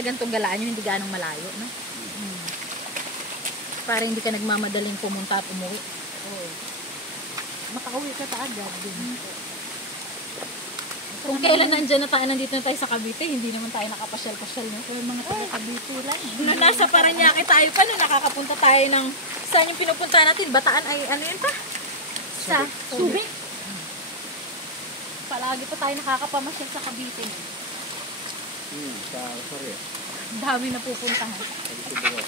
sa ganitong galaan yun, hindi ganong malayo, no? Para hindi ka nagmamadaling pumunta at umuwi. Oo. Makauwi ka agad din. Kung kailan nandyan na tayo, nandito na tayo sa Cavite, hindi naman tayo nakapasyal-pasyal, no? So, mga taga-Cavite lang. Nung nasa Parañaque tayo pa, nung nakakapunta tayo ng, saan yung pinupunta natin? Bataan ay, ano yun pa? Sa Subic. Palagi pa tayo nakakapamasyal sa Cavite. Sorry. Dami na pupuntahan. Sabi ko ba?